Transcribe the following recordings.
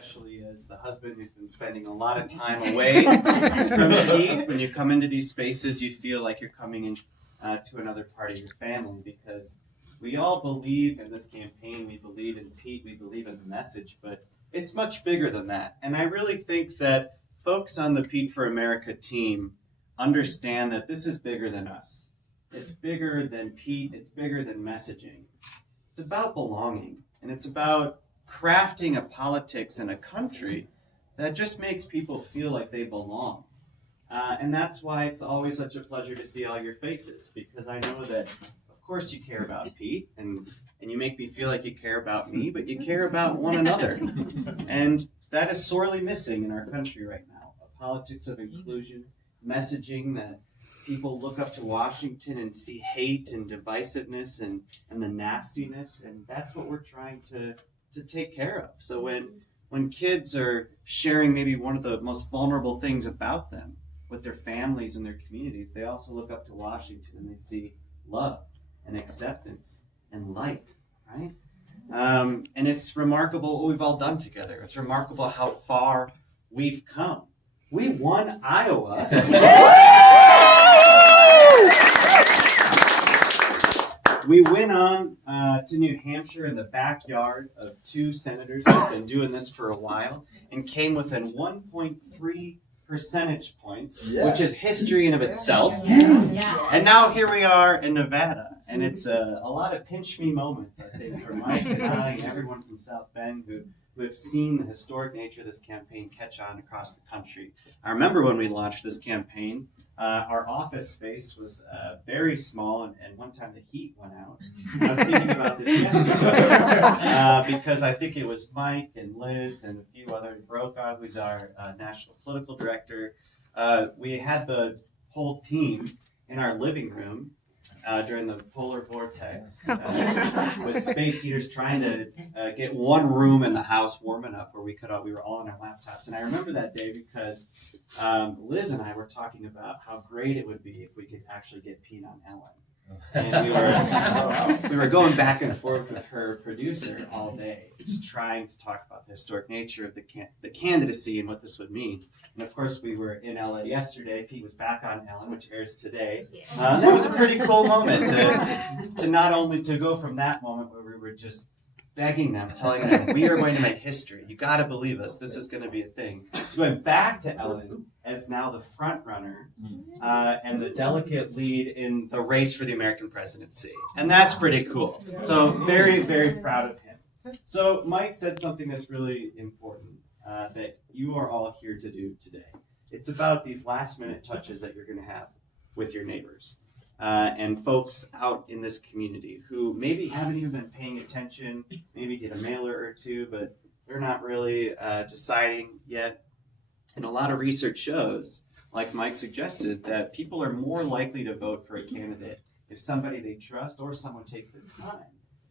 especially as the husband who's been spending a lot of time away from Pete. When you come into these spaces, you feel like you're coming in to another part of your family, because we all believe in this campaign. We believe in Pete. We believe in the message, but it's much bigger than that. And I really think that folks on the Pete for America team understand that this is bigger than us. It's bigger than Pete. It's bigger than messaging. It's about belonging, and it's about crafting a politics in a country that just makes people feel like they belong. And that's why it's always such a pleasure to see all your faces, because I know that, of course, you care about Pete, and you make me feel like you care about me, but you care about one another. And that is sorely missing in our country right now. A politics of inclusion, messaging that people look up to Washington and see hate and divisiveness and the nastiness, and that's what we're trying to take care of. So when kids are sharing maybe one of the most vulnerable things about them with their families and their communities, they also look up to Washington and they see love and acceptance and light, right? And it's remarkable what we've all done together. It's remarkable how far we've come. We won Iowa. We went on to New Hampshire in the backyard of two senators who've been doing this for a while and came within 1.3 percentage points, which is history in of itself. And now here we are in Nevada, and it's a lot of pinch me moments, I think, for Mike and I and everyone from South Bend who have seen the historic nature of this campaign catch on across the country. I remember when we launched this campaign, our office space was very small, and one time the heat went out. I was thinking about this yesterday because I think it was Mike and Liz and a few others, Brokaw, who's our national political director. We had the whole team in our living room during the polar vortex with space heaters, trying to get one room in the house warm enough where we were all on our laptops. And I remember that day because Liz and I were talking about how great it would be if we could actually get Pete on Ellen. And we were going back and forth with her producer all day, just trying to talk about the historic nature of the candidacy and what this would mean. And of course, we were in LA yesterday. Pete was back on Ellen, which airs today. That was a pretty cool moment to not only to go from that moment where we were just begging them, telling them, we are going to make history. You got to believe us. This is going to be a thing. So we went back to Ellen as now the front runner and the delegate lead in the race for the American presidency. And that's pretty cool. So very, very proud of him. So Mike said something that's really important that you are all here to do today. It's about these last minute touches that you're going to have with your neighbors. And folks out in this community who maybe haven't even been paying attention, maybe get a mailer or two, but they're not really deciding yet. And a lot of research shows, like Mike suggested, that people are more likely to vote for a candidate if somebody they trust or someone takes the time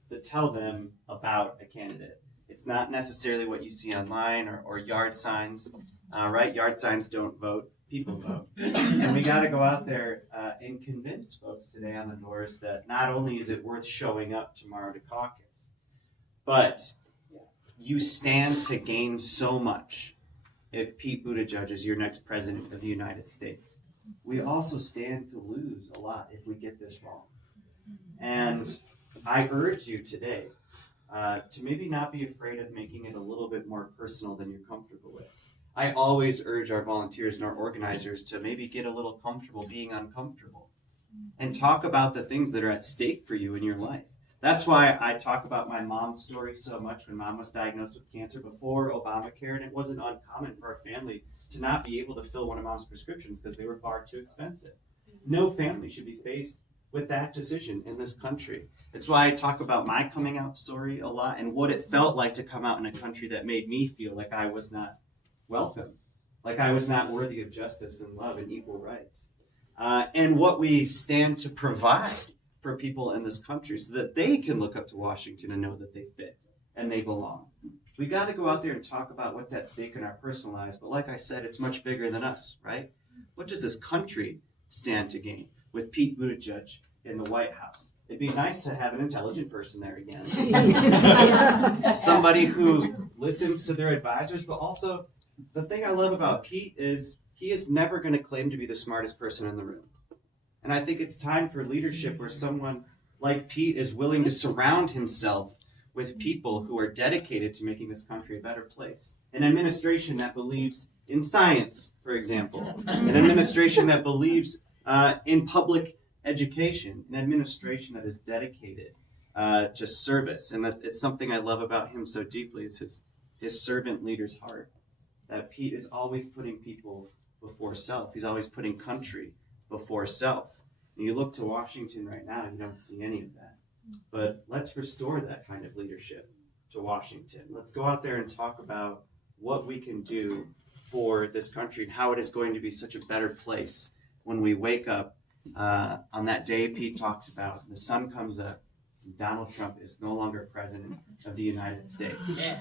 to tell them about a candidate. It's not necessarily what you see online or yard signs, right? Yard signs don't vote. People vote. And we got to go out there and convince folks today on the doors that not only is it worth showing up tomorrow to caucus, but you stand to gain so much if Pete Buttigieg is your next president of the United States. We also stand to lose a lot if we get this wrong. And I urge you today to maybe not be afraid of making it a little bit more personal than you're comfortable with. I always urge our volunteers and our organizers to maybe get a little comfortable being uncomfortable and talk about the things that are at stake for you in your life. That's why I talk about my mom's story so much. When mom was diagnosed with cancer before Obamacare, and it wasn't uncommon for our family to not be able to fill one of mom's prescriptions because they were far too expensive. No family should be faced with that decision in this country. It's why I talk about my coming out story a lot and what it felt like to come out in a country that made me feel like I was not welcome, like I was not worthy of justice and love and equal rights. And what we stand to provide for people in this country so that they can look up to Washington and know that they fit and they belong. We got to go out there and talk about what's at stake in our personal lives, but like I said, it's much bigger than us, right? What does this country stand to gain with Pete Buttigieg in the White House. It'd be nice to have an intelligent person there again. Somebody who listens to their advisors, but also the thing I love about Pete is he is never going to claim to be the smartest person in the room. And I think it's time for leadership where someone like Pete is willing to surround himself with people who are dedicated to making this country a better place. An administration that believes in science, for example. An administration that believes in public education. An administration that is dedicated to service. And it's something I love about him so deeply. It's his servant leader's heart. That Pete is always putting people before self. He's always putting country before self. And you look to Washington right now, and you don't see any of that. But let's restore that kind of leadership to Washington. Let's go out there and talk about what we can do for this country and how it is going to be such a better place when we wake up on that day Pete talks about. The sun comes up, and Donald Trump is no longer president of the United States. Yeah.